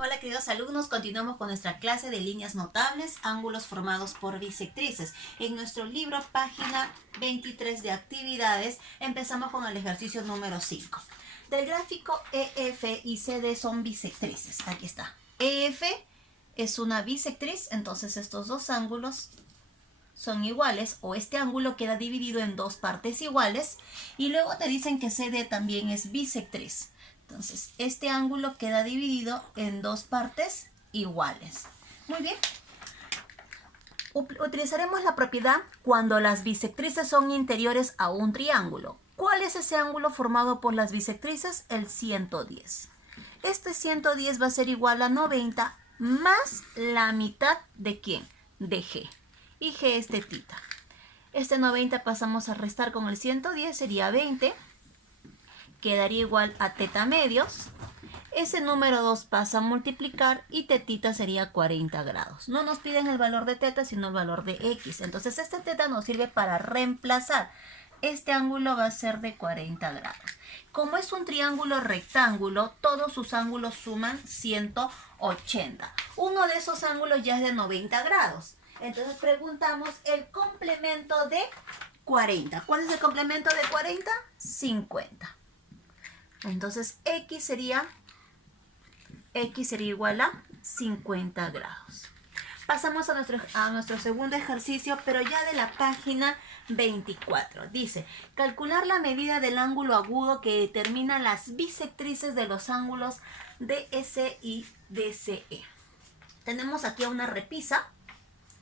Hola queridos alumnos, continuamos con nuestra clase de líneas notables, ángulos formados por bisectrices. En nuestro libro, página 23 de actividades, empezamos con el ejercicio número 5. Del gráfico EF y CD son bisectrices. Aquí está. EF es una bisectriz, entonces estos dos ángulos son iguales, o este ángulo queda dividido en dos partes iguales, y luego te dicen que CD también es bisectriz. Entonces, este ángulo queda dividido en dos partes iguales. Muy bien. Utilizaremos la propiedad cuando las bisectrices son interiores a un triángulo. ¿Cuál es ese ángulo formado por las bisectrices? El 110. Este 110 va a ser igual a 90 más la mitad de ¿quién? De G. Y G es tetita. Este 90 pasamos a restar con el 110, sería 20. Quedaría igual a teta medios. Ese número 2 pasa a multiplicar y tetita sería 40 grados. No nos piden el valor de teta, sino el valor de x. Entonces este teta nos sirve para reemplazar. Este ángulo va a ser de 40 grados. Como es un triángulo rectángulo, todos sus ángulos suman 180. Uno de esos ángulos ya es de 90 grados. Entonces preguntamos el complemento de 40. ¿Cuál es el complemento de 40? 50. Entonces x sería igual a 50 grados. Pasamos a nuestro segundo ejercicio, pero ya de la página 24. Dice, calcular la medida del ángulo agudo que determina las bisectrices de los ángulos DSE y DCE. Tenemos aquí una repisa.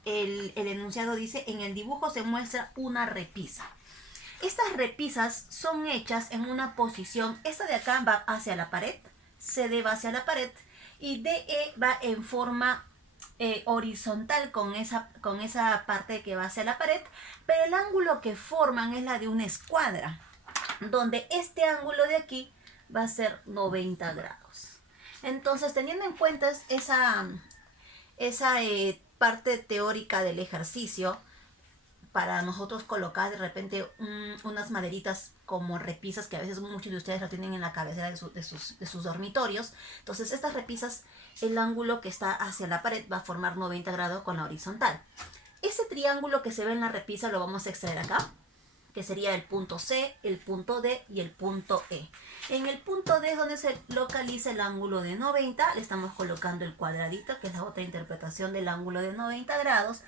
El enunciado dice, en el dibujo se muestra una repisa. Estas repisas son hechas en una posición, esta de acá va hacia la pared, CD va hacia la pared y DE va en forma horizontal con esa parte que va hacia la pared, pero el ángulo que forman es la de una escuadra, donde este ángulo de aquí va a ser 90 grados. Entonces, teniendo en cuenta esa parte teórica del ejercicio, para nosotros colocar de repente unas maderitas como repisas, que a veces muchos de ustedes lo tienen en la cabecera de sus dormitorios. Entonces estas repisas, el ángulo que está hacia la pared va a formar 90 grados con la horizontal. Ese triángulo que se ve en la repisa lo vamos a extraer acá, que sería el punto C, el punto D y el punto E. En el punto D es donde se localiza el ángulo de 90, le estamos colocando el cuadradito, que es la otra interpretación del ángulo de 90 grados,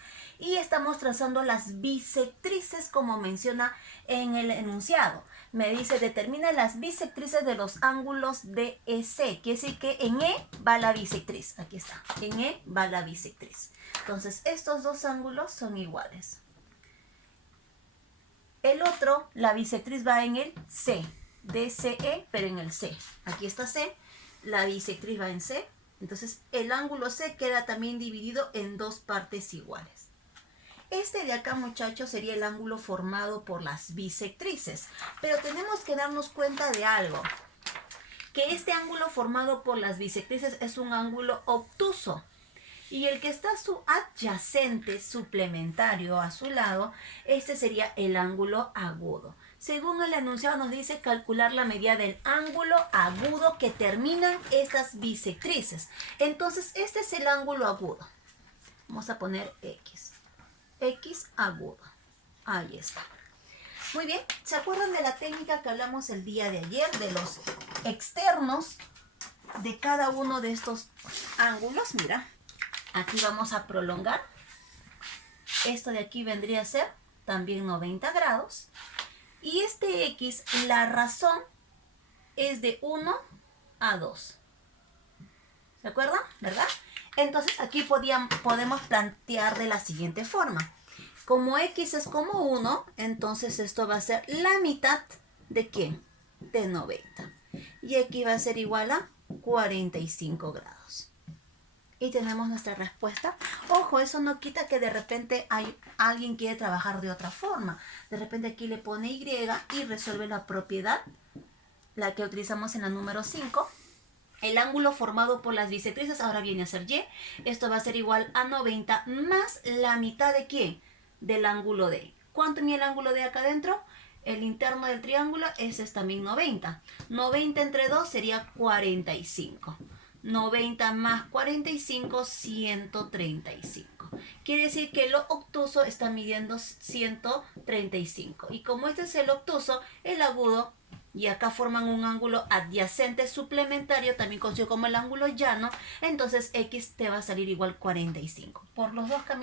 y estamos trazando las bisectrices como menciona en el enunciado. Me dice, determina las bisectrices de los ángulos de EC, quiere decir que en E va la bisectriz, aquí está, en E va la bisectriz. Entonces, estos dos ángulos son iguales. El otro, la bisectriz va en el C, DCE, pero en el C. Aquí está C, la bisectriz va en C. Entonces, el ángulo C queda también dividido en dos partes iguales. Este de acá, muchachos, sería el ángulo formado por las bisectrices. Pero tenemos que darnos cuenta de algo. Que este ángulo formado por las bisectrices es un ángulo obtuso. Y el que está adyacente, suplementario a su lado, este sería el ángulo agudo. Según el enunciado nos dice calcular la medida del ángulo agudo que terminan estas bisectrices. Entonces este es el ángulo agudo. Vamos a poner X. X agudo. Ahí está. Muy bien. ¿Se acuerdan de la técnica que hablamos el día de ayer? De los externos de cada uno de estos ángulos. Mira. Aquí vamos a prolongar. Esto de aquí vendría a ser también 90 grados. Y este X, la razón es de 1 a 2. ¿Se acuerdan? ¿Verdad? Entonces aquí podemos plantear de la siguiente forma. Como X es como 1, entonces esto va a ser la mitad de ¿quién? De 90. Y X va a ser igual a 45 grados. Y tenemos nuestra respuesta. Ojo, eso no quita que de repente alguien quiere trabajar de otra forma. De repente aquí le pone Y y resuelve la propiedad, la que utilizamos en la número 5. El ángulo formado por las bisectrices ahora viene a ser Y. Esto va a ser igual a 90 más la mitad de ¿quién? Del ángulo D. ¿Cuánto mide el ángulo D acá adentro? El interno del triángulo, ese es también 90. 90 entre 2 sería 45. 90 más 45, 135. Quiere decir que lo obtuso está midiendo 135. Y como este es el obtuso, el agudo, y acá forman un ángulo adyacente suplementario, también conocido como el ángulo llano, entonces X te va a salir igual 45. Por los dos caminos